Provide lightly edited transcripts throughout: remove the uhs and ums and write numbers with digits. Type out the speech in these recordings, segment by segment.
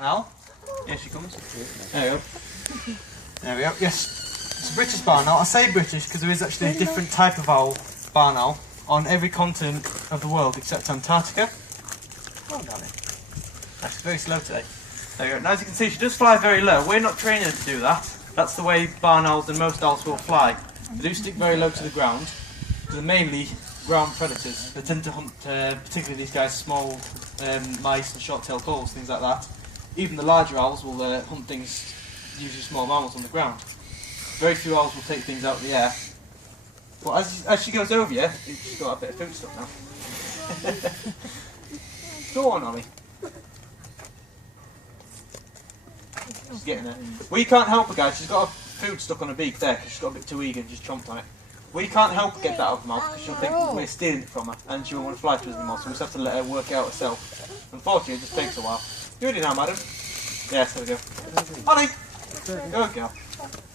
Al? Here she comes. There we go. There we go. Yes, it's a British barn owl. I say British because there is actually a different type of owl, barn owl, on every continent of the world except Antarctica. Oh, darling. She's very slow today. There we go. Now, as you can see, she does fly very low. We're not training her to do that. That's the way barn owls and most owls will fly. They do stick very low to the ground. They're mainly ground predators. They tend to hunt, particularly these guys, small mice and short-tailed gulls, things like that. Even the larger owls will hunt things, usually small mammals, on the ground. Very few owls will take things out of the air. But as she goes over you, she's got a bit of food stuff now. Go on, Ollie. She's getting there. We can't help her, guys. She's got her food stuck on her beak there because she's got a bit too eager and just chomped on it. We can't help her get that out of her mouth because she'll think we're stealing it from her and she won't want to fly to us anymore, so we just have to let her work it out herself. Unfortunately, it just takes a while. You ready now, madam? Yes, there we go. Ollie! Go, girl.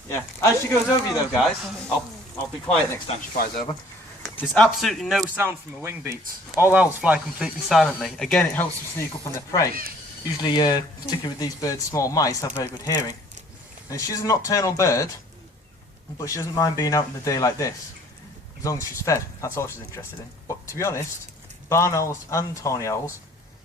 Yeah. As she goes over you though, guys, I'll be quiet next time she flies over. There's absolutely no sound from her wing beats. All owls fly completely silently. Again, it helps them sneak up on their prey. Usually, particularly with these birds, small mice have very good hearing. And she's a nocturnal bird, but she doesn't mind being out in the day like this, as long as she's fed. That's all she's interested in. But to be honest, barn owls and horny owls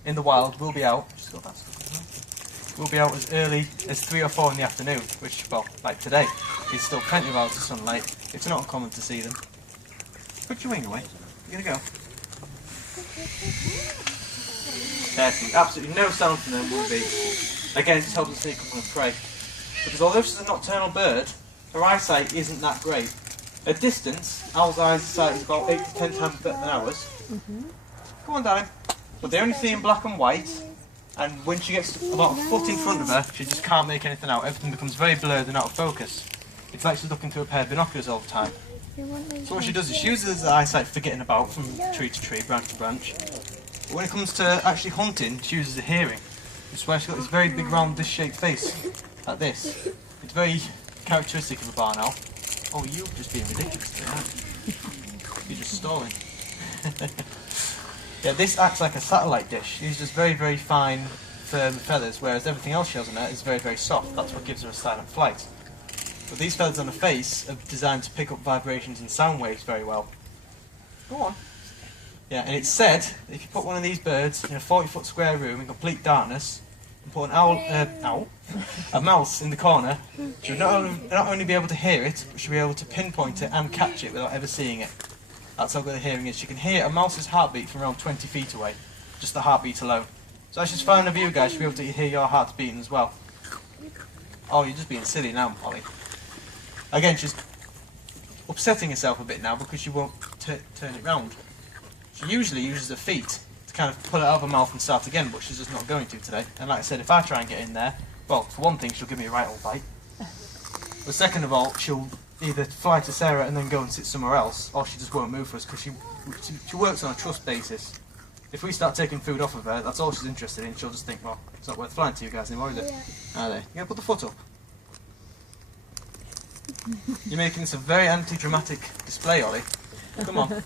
in the wild will be out. She's got that stuff as well. Will be out as early as 3 or 4 in the afternoon, which, well, like today, is still plenty of hours of sunlight. It's not uncommon to see them. Put your wing away. You're gonna go. There's absolutely no sound from them wing beats. Again, it just helps them sneak up on prey. Because although she's a nocturnal bird, her eyesight isn't that great. At distance, owls' eyesight is about 8 to 10 times better than ours. Come on, darling. But they only see in black and white, and when she gets about a foot in front of her, she just can't make anything out. Everything becomes very blurred and out of focus. It's like she's looking through a pair of binoculars all the time. So what she does is she uses her eyesight for getting about from tree to tree, branch to branch. But when it comes to actually hunting, she uses her hearing. That's why she's got this very big round disc-shaped face, like this. It's very characteristic of a barn owl. Oh, you're just being ridiculous today, aren't you? You're just stalling. Yeah, this acts like a satellite dish. She's just very, very fine, firm feathers, whereas everything else she has on her is very, very soft. That's what gives her a silent flight. But these feathers on her face are designed to pick up vibrations and sound waves very well. Go on. Yeah, and it's said that if you put one of these birds in a 40-foot square room in complete darkness, and put an a mouse in the corner, she would not only be able to hear it, but she'll be able to pinpoint it and catch it without ever seeing it. That's how good her hearing is. She can hear a mouse's heartbeat from around 20 feet away, just the heartbeat alone. So as she's flying over you guys, she'll be able to hear your hearts beating as well. Oh, you're just being silly now, Polly. Again, she's upsetting herself a bit now because she won't turn it round. She usually uses her feet to kind of pull it out of her mouth and start again, but she's just not going to today. And like I said, if I try and get in there, well, for one thing, she'll give me a right old bite. But second of all, she'll either fly to Sarah and then go and sit somewhere else, or she just won't move for us because she works on a trust basis. If we start taking food off of her, that's all she's interested in. She'll just think, well, it's not worth flying to you guys anymore, is it? Ah, there. You gotta put the foot up. You're making this a very anti-dramatic display, Ollie. Come on.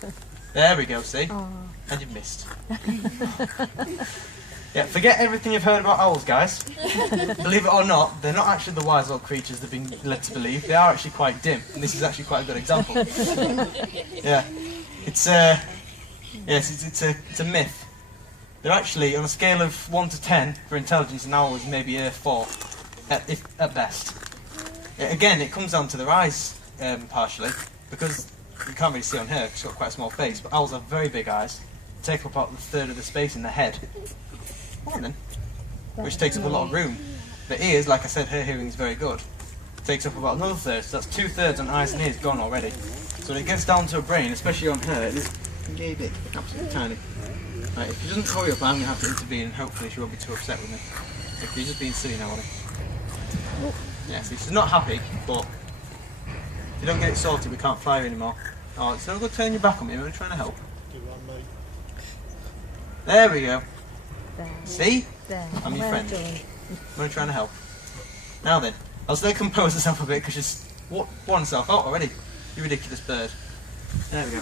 There we go, see? Aww. And you've missed. Yeah, forget everything you've heard about owls, guys. Believe it or not, they're not actually the wise old creatures they've been led to believe. They are actually quite dim, and this is actually quite a good example. Yeah, it's a myth. They're actually, on a scale of 1 to 10 for intelligence, an owl is maybe a 4, at best. Again, it comes down to their eyes, partially, because you can't really see on her, she's got quite a small face, but owls have very big eyes, take up about a third of the space in their head. Come on then. Which takes up a lot of room. The ears, like I said, her hearing is very good. Takes up about another third, so that's 2/3 on eyes and ears gone already. So when it gets down to her brain, especially on her, it is very big, absolutely tiny. Right, if she doesn't hurry up, I'm going to have to intervene and hopefully she won't be too upset with me. If you're just being silly now, Ollie. Yeah, see, she's not happy, but if you don't get it sorted, we can't fly her anymore. Oh, it's no good turning your back on me, we're trying to help. There we go. See? I'm your friend. I'm trying to help. Now then, I'll still compose herself a bit because she's worn herself out already. You ridiculous bird. There we go.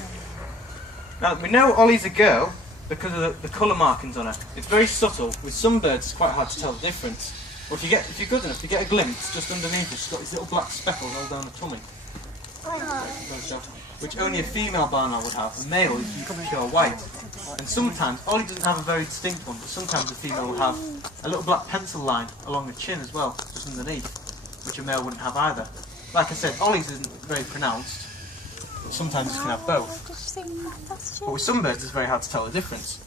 Now, we know Ollie's a girl because of the colour markings on her. It's very subtle. With some birds, it's quite hard to tell the difference. Or if you're good enough, you get a glimpse just underneath it. She's got these little black speckles all down the tummy, which only a female barn owl would have. A male is pure white. And sometimes, Ollie doesn't have a very distinct one, but sometimes the female will have a little black pencil line along the chin as well, just underneath, which a male wouldn't have either. Like I said, Ollie's isn't very pronounced, but sometimes you can have both. But with some birds, it's very hard to tell the difference.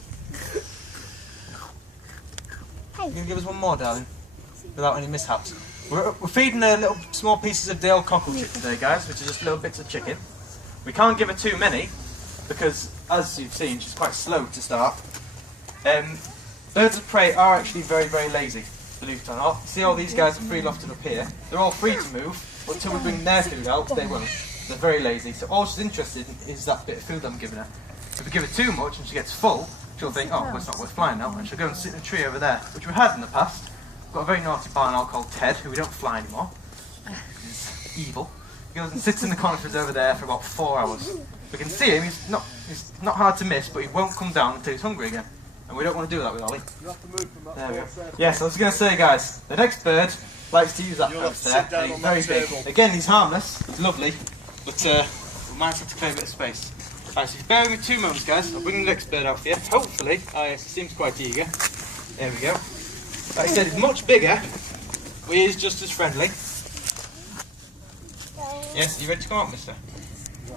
You gonna give us one more, darling, without any mishaps? We're feeding her little small pieces of Dale cockle chip today, guys, which are just little bits of chicken. We can't give her too many, because as you've seen, she's quite slow to start. Birds of prey are actually very, very lazy, believe it or not. See all these guys are free lofted up here. They're all free to move, but until we bring their food out, they won't. They're very lazy, so all she's interested in is that bit of food I'm giving her. If we give her too much and she gets full, she'll think, oh, well, it's not worth flying now, and she'll go and sit in a tree over there, which we had in the past. We've got a very naughty barn owl called Ted, who we don't fly anymore. He's evil. He goes and sits in the conifers over there for about 4 hours. We can see him, he's not hard to miss, but he won't come down until he's hungry again. And we don't want to do that with Ollie. You have to move from that. There we go. Yes, I was going to say, guys, the next bird likes to use that post there. He's very big. Again, he's harmless, he's lovely, but we might have to claim a bit of space. Alright, so bear with me 2 moments, guys. I'll bring the next bird out for you. Hopefully, oh yes, he seems quite eager. There we go. Like I said, he's much bigger, but he is just as friendly. Yes, you ready to come out, mister?